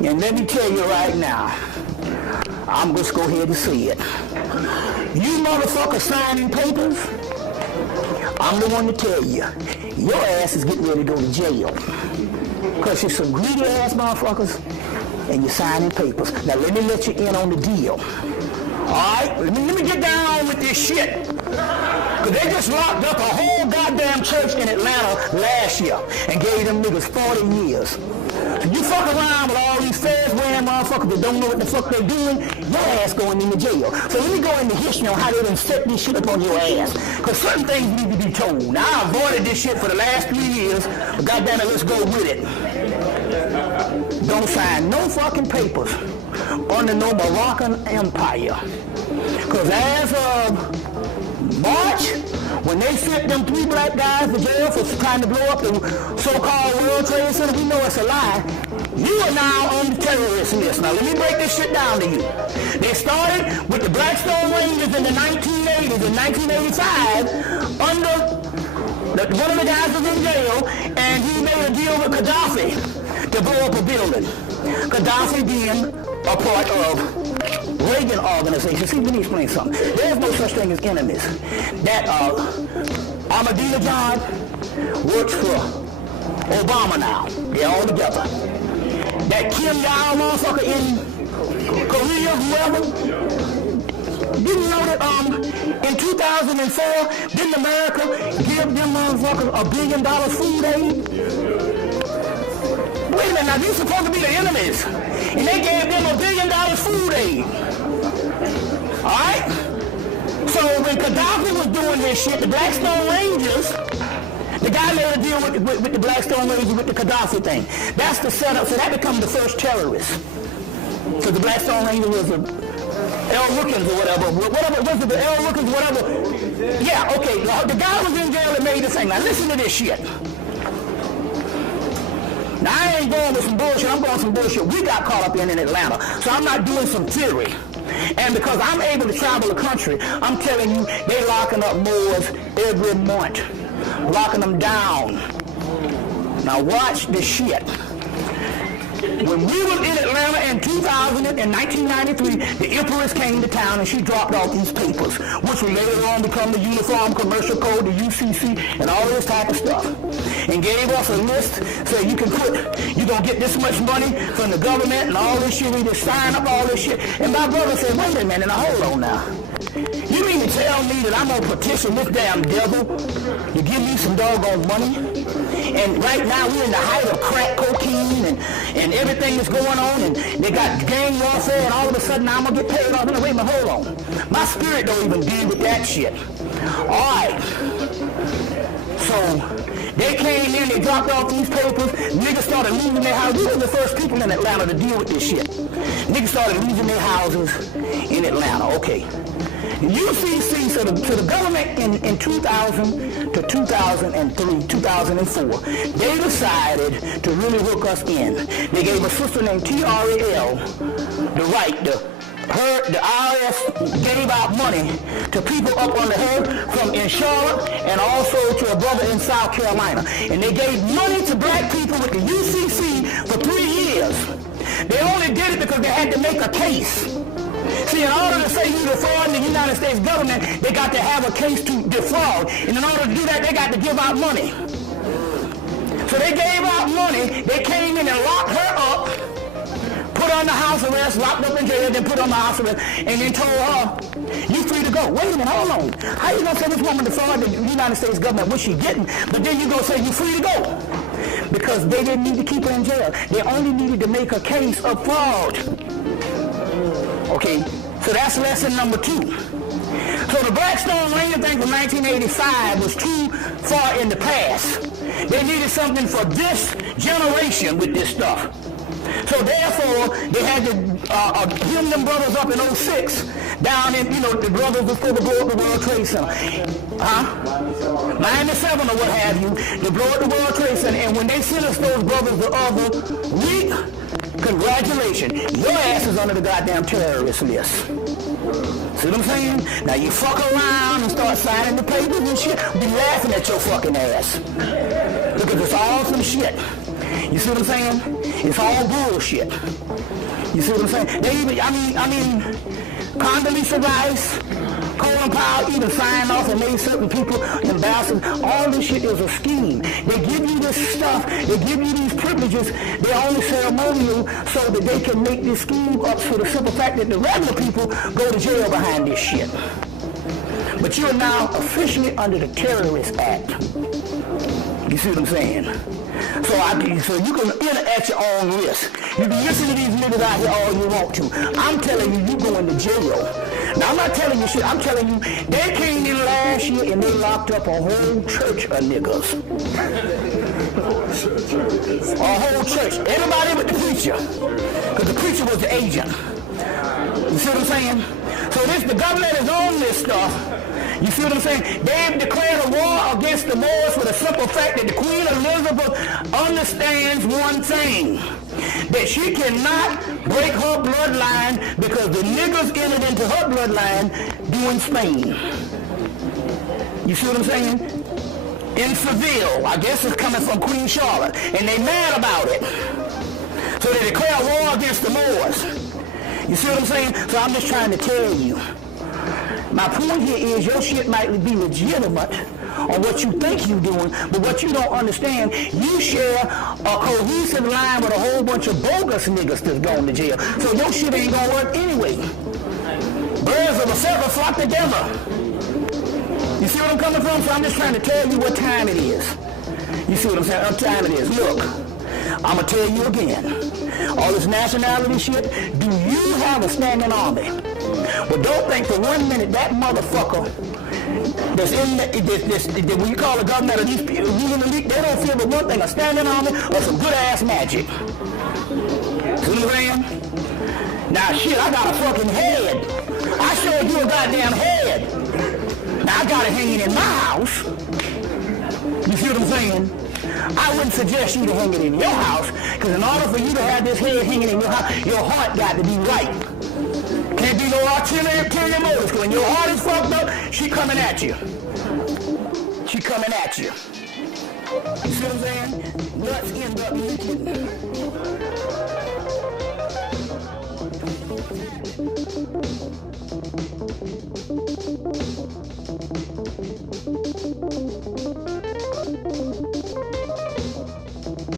And let me tell you right now, I'm just go ahead and say it. You motherfuckers signing papers, I'm the one to tell you, your ass is getting ready to go to jail. Because you're some greedy ass motherfuckers and you're signing papers. Now let me let you in on the deal. Alright? Let me get down with this shit. Because they just locked up a whole goddamn church in Atlanta last year and gave them niggas 40 years. You fuck around with all these feds-wearing motherfuckers that don't know what the fuck they're doing, your ass going into jail. So let me go into history on how they done set this shit up on your ass. Because certain things need to be told. Now, I avoided this shit for the last 3 years, but goddamn it, let's go with it. Don't sign no fucking papers under no Moroccan Empire. Because as of March, when they sent them 3 black guys to jail for trying to blow up the so-called World Trade Center, we know it's a lie. You are now on the terrorist list. Now, let me break this shit down to you. They started with the Blackstone Rangers in the 1980s. In 1985, one of the guys was in jail, and he made a deal with Gaddafi to blow up a building. Gaddafi being a part of Reagan organization. See, let me explain something. There's no such thing as enemies. That Ahmadinejad works for Obama now. They're all together. That Kim Jong motherfucker in Korea, whoever, didn't know that in 2004, didn't America give them motherfuckers $1 billion food aid? Wait a minute, now these supposed to be the enemies. And they gave them $1 billion food aid. Alright? So when Gaddafi was doing this shit, the Blackstone Rangers, the guy made a deal with the Blackstone Rangers with the Gaddafi thing. That's the setup. So that becomes the first terrorist. So the Blackstone Rangers was the L. Rookins or whatever. Was it the L. Rookins or whatever? Yeah, okay. The guy was in jail and made the thing. Now listen to this shit. Now, I ain't going with some bullshit. I'm going some bullshit we got caught up in Atlanta. So I'm not doing some theory. And because I'm able to travel the country, I'm telling you, they locking up Moors every month. Locking them down. Now watch this shit. When we were in Atlanta in 2000 and 1993, the Empress came to town and she dropped off these papers, which would later on become the Uniform Commercial Code, the UCC, and all this type of stuff. And gave us a list, so you can put, you're going to get this much money from the government and all this shit. We just sign up all this shit. And my brother said, wait a minute, now hold on now. You mean to tell me that I'm going to petition this damn devil to give me some doggone money? And right now we're in the height of crack cocaine and everything that's going on, and they got gang warfare, and all of a sudden I'm going to get paid off. No, wait a minute, hold on. My spirit don't even deal with that shit. All right. So they came in, they dropped off these papers, niggas started losing their houses. We were the first people in Atlanta to deal with this shit. Niggas started losing their houses in Atlanta. Okay. UCC, so the government in 2000 to 2003, 2004, they decided to really hook us in. They gave a sister named TRAL the right the IRS gave out money to people up under her from in Charlotte and also to a brother in South Carolina. And they gave money to black people with the UCC for 3 years. They only did it because they had to make a case. See, in order to say you defraud the United States government, they got to have a case to defraud. And in order to do that, they got to give out money. So they gave out money. They came in and locked her up, put her under house arrest, locked up in jail, then put her under house arrest, and then told her, you free to go. Wait a minute, hold on. How you going to say this woman defraud the United States government? What's she getting? But then you going to say you free to go. Because they didn't need to keep her in jail. They only needed to make a case of fraud. Okay, so that's lesson number 2. So the Blackstone Ranger thing from 1985 was too far in the past. They needed something for this generation with this stuff. So therefore, they had to give them brothers up in 06 down in, the brothers before the blow up the World Trade Center. 97 or what have you, to blow up the World Trade Center. And when they sent us those brothers the other week, congratulations, your ass is under the goddamn terrorist list. See what I'm saying? Now you fuck around and start signing the papers and shit, be laughing at your fucking ass. Look at this awesome shit. You see what I'm saying? It's all bullshit. You see what I'm saying? They even, I mean, Condoleezza Rice, Colin Powell even signed off and made certain people ambassadors. All this shit is a scheme. They give you this stuff, they give you these privileges, they're only ceremonial so that they can make this scheme up for the simple fact that the regular people go to jail behind this shit. But you're now officially under the Terrorist Act. You see what I'm saying? So you can enter at your own risk. You can listen to these niggas out here all you want to. I'm telling you, you going to jail. Now, I'm not telling you shit. I'm telling you, they came in last year and they locked up a whole church of niggas. A whole church. Everybody but the preacher. Because the preacher was the agent. You see what I'm saying? So the government is on this stuff. You see what I'm saying? They've declared a war against the Moors for the simple fact that the Queen Elizabeth understands one thing, that she cannot break her bloodline because the niggas entered into her bloodline doing Spain. You see what I'm saying? In Seville, I guess it's coming from Queen Charlotte, and they mad about it. So they declare war against the Moors. You see what I'm saying? So I'm just trying to tell you. My point here is your shit might be legitimate on what you think you're doing, but what you don't understand, you share a cohesive line with a whole bunch of bogus niggas that's going to jail. So your shit ain't gonna work anyway. Birds of a feather flock together. You see what I'm coming from? So I'm just trying to tell you what time it is. You see what I'm saying? What time it is. Look, I'm gonna tell you again. All this nationality shit, do you have a standing army? But don't think for 1 minute that motherfucker that's in this when you call the government or these people ruling the league, they don't feel but one thing, a standing army or some good ass magic. See what I'm saying? Now shit, I got a fucking head. I showed you a goddamn head. Now I got it hanging in my house. You see what I'm saying? I wouldn't suggest you to hang it in your house, because in order for you to have this head hanging in your house, your heart got to be right. Can't be no ulterior motives, because when your heart is fucked up, she coming at you. She coming at you. You see what I'm saying? Nuts end up leaking.